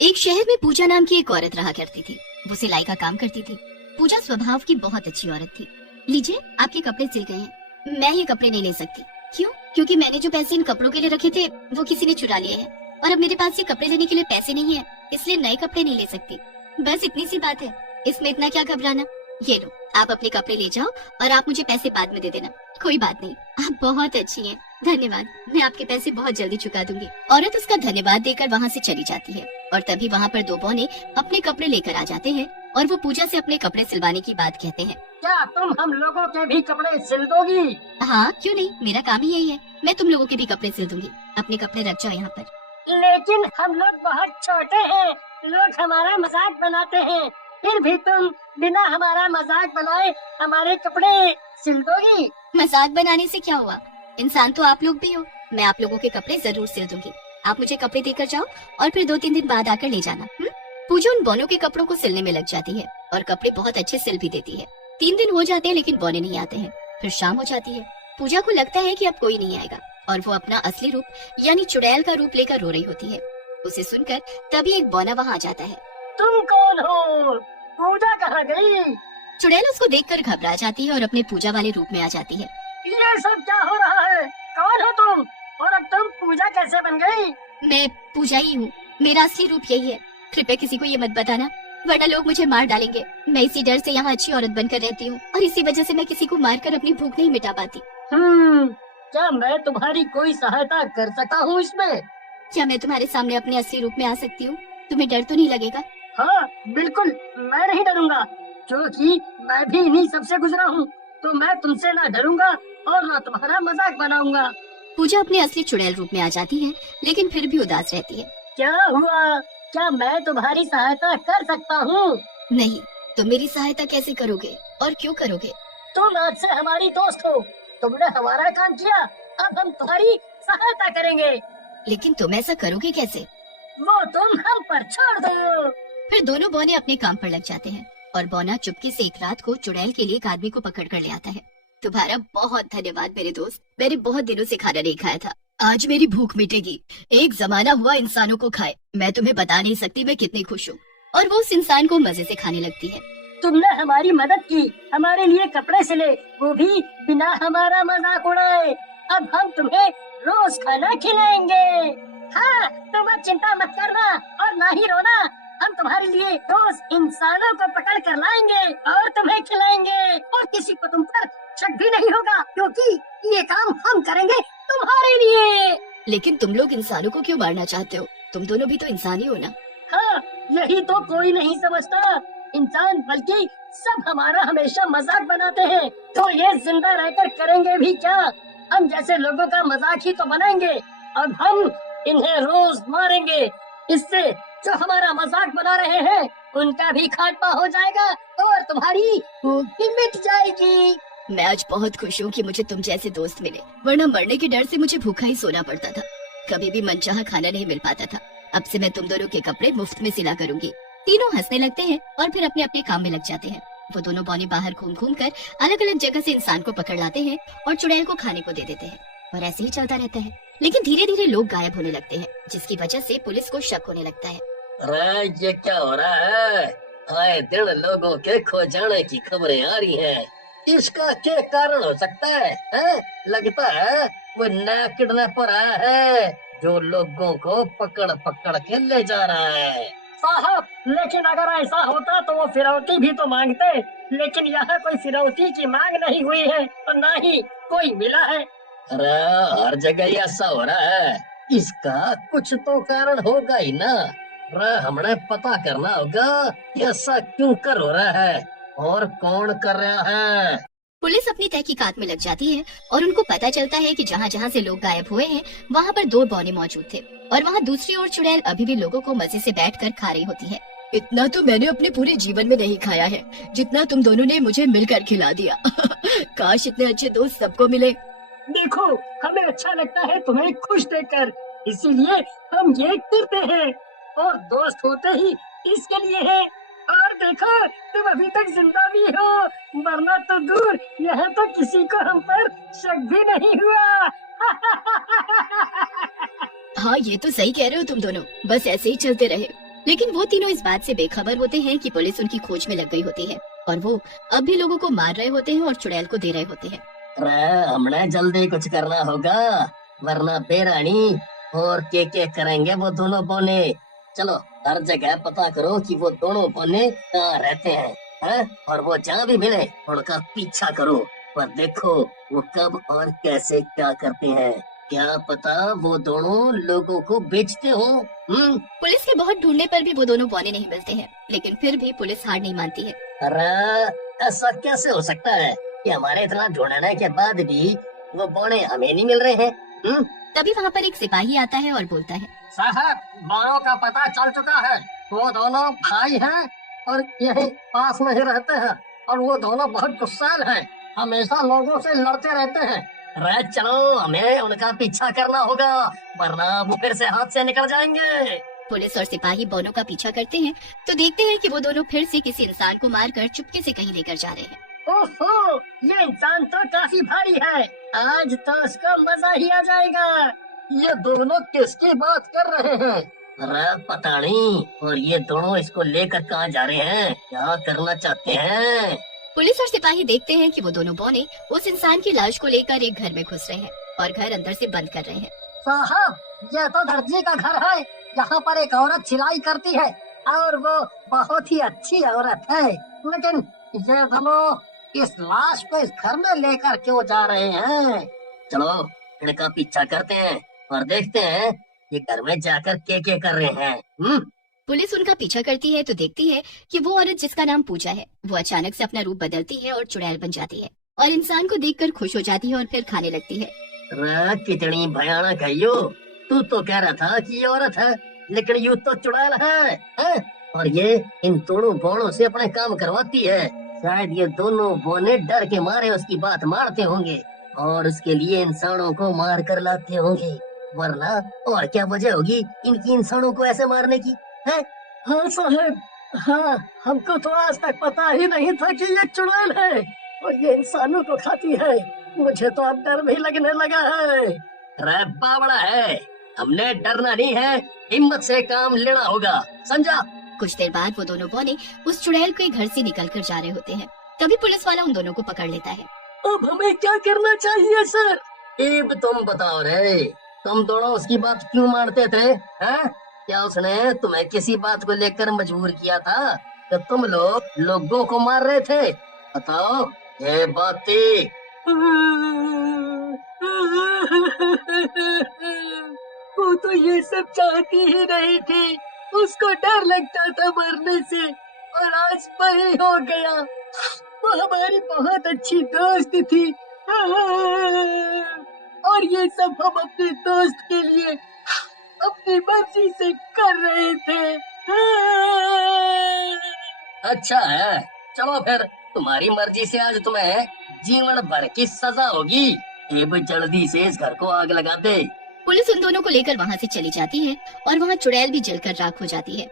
एक शहर में पूजा नाम की एक औरत रहा करती थी। वो सिलाई का काम करती थी। पूजा स्वभाव की बहुत अच्छी औरत थी। लीजिए, आपके कपड़े सिल गए हैं। मैं ये कपड़े नहीं ले सकती। क्यों? क्योंकि मैंने जो पैसे इन कपड़ों के लिए रखे थे वो किसी ने चुरा लिए हैं और अब मेरे पास ये कपड़े लेने के लिए पैसे नहीं है, इसलिए नए कपड़े नहीं ले सकती। बस इतनी सी बात है, इसमें इतना क्या घबराना। ये लो, आप अपने कपड़े ले जाओ और आप मुझे पैसे बाद में दे देना। कोई बात नहीं, आप बहुत अच्छी हैं। धन्यवाद, मैं आपके पैसे बहुत जल्दी चुका दूंगी। औरत उसका धन्यवाद देकर वहाँ से चली जाती है और तभी वहाँ पर दो बौने अपने कपड़े लेकर आ जाते हैं और वो पूजा से अपने कपड़े सिलवाने की बात कहते हैं। क्या तुम हम लोगों के भी कपड़े सिल दोगी? हाँ, क्यों नहीं, मेरा काम ही यही है। मैं तुम लोगों के भी कपड़े सिल दूंगी। अपने कपड़े रख जाओ यहाँ पर। लेकिन हम लोग बहुत छोटे हैं, लोग हमारा मजाक बनाते हैं, फिर भी तुम बिना हमारा मजाक बनाए हमारे कपड़े सिल दोगी? मजाक बनाने से क्या हुआ, इंसान तो आप लोग भी हो। मैं आप लोगों के कपड़े जरूर सिल दूंगी। आप मुझे कपड़े देकर जाओ और फिर 2-3 दिन बाद आकर ले जाना। पूजा उन बौनों के कपड़ों को सिलने में लग जाती है और कपड़े बहुत अच्छे सिल भी देती है। 3 दिन हो जाते हैं लेकिन बौने नहीं आते हैं। फिर शाम हो जाती है। पूजा को लगता है कि अब कोई नहीं आएगा और वो अपना असली रूप यानी चुड़ैल का रूप लेकर रो रही होती है। उसे सुनकर तभी एक बौना वहाँ आ जाता है। तुम कौन हो? पूजा कहाँ गई? चुड़ैल उसको देखकर घबरा जाती है और अपने पूजा वाले रूप में आ जाती है। ये सब क्या हो रहा है? कौन हो तुम? और अब तुम पूजा कैसे बन गई? मैं पूजा ही हूँ, मेरा असली रूप यही है। कृपया किसी को ये मत बताना, वरना लोग मुझे मार डालेंगे। मैं इसी डर से यहाँ अच्छी औरत बनकर रहती हूँ और इसी वजह से मैं किसी को मारकर अपनी भूख नहीं मिटा पाती। क्या मैं तुम्हारी कोई सहायता कर सकता हूँ इसमें? क्या मैं तुम्हारे सामने अपने असली रूप में आ सकती हूँ? तुम्हें डर तो नहीं लगेगा? हाँ बिल्कुल, मैं नहीं डरूंगा, क्योंकि मैं भी इन्हीं सबसे गुजरा हूँ। तो मैं तुमसे ना डरूंगा और ना तुम्हारा मजाक बनाऊंगा। पूजा अपने असली चुड़ैल रूप में आ जाती है लेकिन फिर भी उदास रहती है। क्या हुआ? क्या मैं तुम्हारी सहायता कर सकता हूँ? नहीं, तुम मेरी सहायता कैसे करोगे और क्यों करोगे? तुम आज से हमारी दोस्त हो, तुमने हमारा काम किया, अब हम तुम्हारी सहायता करेंगे। लेकिन तुम ऐसा करोगे कैसे? वो तुम हम पर छोड़ दो। फिर दोनों बौने अपने काम पर लग जाते हैं और बौना चुपके से एक रात को चुड़ैल के लिए एक आदमी को पकड़ कर ले आता है। तुम्हारा बहुत धन्यवाद मेरे दोस्त, मैंने बहुत दिनों से खाना नहीं खाया था। आज मेरी भूख मिटेगी। एक जमाना हुआ इंसानों को खाए, मैं तुम्हें बता नहीं सकती मैं कितनी खुश हूँ। और वो उस इंसान को मजे से खाने लगती है। तुमने हमारी मदद की, हमारे लिए कपड़े सिले, वो भी बिना हमारा मजाक उड़ाए। अब हम तुम्हें रोज खाना खिलाएंगे। हाँ, तुम अब चिंता मत करना और ना ही रोना। हम तुम्हारे लिए रोज इंसानों को पकड़ कर लाएंगे और तुम्हें खिलाएंगे और किसी को तुम पर शक भी नहीं होगा, क्योंकि ये काम हम करेंगे तुम्हारे लिए। लेकिन तुम लोग इंसानों को क्यों मारना चाहते हो? तुम दोनों भी तो इंसान ही हो ना? हाँ, यही तो कोई नहीं समझता। इंसान बल्कि सब हमारा हमेशा मजाक बनाते हैं, तो ये जिंदा रहकर करेंगे भी क्या? हम जैसे लोगों का मजाक ही तो बनाएंगे। अब हम इन्हें रोज मारेंगे, इससे जो हमारा मजाक बना रहे हैं उनका भी खात्मा हो जाएगा और तुम्हारी भूख भी मिट जाएगी। मैं आज बहुत खुश हूँ कि मुझे तुम जैसे दोस्त मिले, वरना मरने के डर से मुझे भूखा ही सोना पड़ता था। कभी भी मनचाहा खाना नहीं मिल पाता था। अब से मैं तुम दोनों के कपड़े मुफ्त में सिला करूंगी। तीनों हंसने लगते हैं और फिर अपने अपने काम में लग जाते हैं। वो दोनों बौने बाहर घूम घूम कर अलग अलग जगह से इंसान को पकड़ लाते हैं और चुड़ैल को खाने को दे देते हैं और ऐसे ही चलता रहता है। लेकिन धीरे धीरे लोग गायब होने लगते हैं, जिसकी वजह से पुलिस को शक होने लगता है। अरे ये क्या हो रहा है? आए दिन लोगों के खो जाने की खबरें आ रही हैं। इसका क्या कारण हो सकता है? लगता है वो नया किडनैपर आया है जो लोगों को पकड़ पकड़ के ले जा रहा है। साहब, लेकिन अगर ऐसा होता तो वो फिरौती भी तो मांगते, लेकिन यहाँ कोई फिरौती की मांग नहीं हुई है और न ही कोई मिला है। अरे हर जगह ऐसा हो रहा है, इसका कुछ तो कारण होगा ही ना। अरे हमें पता करना होगा ऐसा क्यों कर हो रहा है और कौन कर रहा है। पुलिस अपनी तहकीकात में लग जाती है और उनको पता चलता है कि जहाँ जहाँ से लोग गायब हुए हैं वहाँ पर 2 बौने मौजूद थे और वहाँ दूसरी ओर चुड़ैल अभी भी लोगों को मजे से बैठकर खा रही होती है। इतना तो मैंने अपने पूरे जीवन में नहीं खाया है जितना तुम दोनों ने मुझे मिलकर खिला दिया। काश इतने अच्छे दोस्त सबको मिले। देखो, हमें अच्छा लगता है तुम्हें खुश देखकर, इसीलिए हम ये करते हैं और दोस्त होते ही इसके लिए है। और देखो, तुम अभी तक जिंदा भी हो, मरना तो दूर, यहाँ तो किसी को हम पर शक भी नहीं हुआ। हाँ, ये तो सही कह रहे हो तुम दोनों, बस ऐसे ही चलते रहे। लेकिन वो तीनों इस बात से बेखबर होते हैं कि पुलिस उनकी खोज में लग गई होती है और वो अब भी लोगों को मार रहे होते हैं और चुड़ैल को दे रहे होते हैं। अरे हमने जल्दी कुछ करना होगा, वरना बेरानी और के करेंगे वो दोनों बोने। चलो हर जगह पता करो कि वो दोनों बोने कहाँ रहते हैं, और वो जहाँ भी मिले उनका पीछा करो, पर देखो वो कब और कैसे क्या करते हैं। क्या पता वो दोनों लोगों को बेचते हो। पुलिस के बहुत ढूंढने पर भी वो दोनों बौने नहीं मिलते हैं, लेकिन फिर भी पुलिस हार नहीं मानती है। अरे ऐसा कैसे हो सकता है कि हमारे इतना ढूंढने के बाद भी वो बौने हमें नहीं मिल रहे हैं। तभी वहाँ पर एक सिपाही आता है और बोलता है, साहब बौनों का पता चल चुका है। वो दोनों भाई हैं और यही पास में ही रहते हैं, और वो दोनों बहुत गुस्सैल हैं, हमेशा लोगों से लड़ते रहते हैं। अरे चलो हमें उनका पीछा करना होगा, वरना वो फिर से हाथ से निकल जाएंगे। पुलिस और सिपाही बौनों का पीछा करते हैं तो देखते हैं कि वो दोनों फिर से किसी इंसान को मारकर चुपके से कहीं लेकर जा रहे हैं। ओहो, ये इंसान तो काफी भारी है, आज तो उसका मजा ही आ जाएगा। ये दोनों किसकी बात कर रहे हैं? अरे पता नहीं, और ये दोनों इसको लेकर कहाँ जा रहे हैं, क्या करना चाहते हैं? पुलिस और सिपाही देखते हैं कि वो दोनों बौने उस इंसान की लाश को लेकर एक घर में घुस रहे हैं और घर अंदर से बंद कर रहे हैं। साहब ये तो दर्जी का घर है, यहाँ पर एक औरत सिलाई करती है और वो बहुत ही अच्छी औरत है, लेकिन ये दोनों इस लाश को इस घर में लेकर क्यों जा रहे हैं? चलो इनका पीछा करते हैं और देखते हैं ये घर में जाकर क्या कर रहे हैं। पुलिस उनका पीछा करती है तो देखती है कि वो औरत जिसका नाम पूजा है वो अचानक से अपना रूप बदलती है और चुड़ैल बन जाती है और इंसान को देखकर खुश हो जाती है और फिर खाने लगती है। अरे कितनी भयानक है यो, तू तो कह रहा था कि ये औरत है, लेकिन यू तो चुड़ैल है? और ये इन दोनों बौनों से अपने काम करवाती है। शायद ये दोनों बौने डर के मारे उसकी बात मारते होंगे और उसके लिए इंसानों को मार कर लाते होंगे, वरना और क्या वजह होगी इनकी इंसानों को ऐसे मारने की है? हाँ साहब, हाँ हमको तो आज तक पता ही नहीं था कि ये चुड़ैल है और ये इंसानों को खाती है। मुझे तो अब डर भी लगने लगा है। अरे बावड़ा है, हमने डरना नहीं है, हिम्मत से काम लेना होगा, समझा? कुछ देर बाद वो दोनों बौने उस चुड़ैल के घर से निकल कर जा रहे होते हैं। तभी पुलिस वाला उन दोनों को पकड़ लेता है। अब हमें क्या करना चाहिए सर? अब तुम बताओ रे, तुम दोनों उसकी बात क्यों मानते थे? हैं? क्या उसने तुम्हें किसी बात को लेकर मजबूर किया था कि तुम लोग लोगों को मार रहे थे? बताओ ये बातें। वो तो ये सब चाहती ही नहीं थी, उसको डर लगता था मरने से, और आज वही हो गया। वो हमारी बहुत अच्छी दोस्त थी, और ये सब हम अपने दोस्त के लिए अपनी मर्जी से कर रहे थे। अच्छा है, चलो फिर तुम्हारी मर्जी से आज तुम्हें जीवन भर की सजा होगी। अब जल्दी से इस घर को आग लगा दे। पुलिस उन दोनों को लेकर वहाँ से चली जाती है और वहाँ चुड़ैल भी जलकर राख हो जाती है।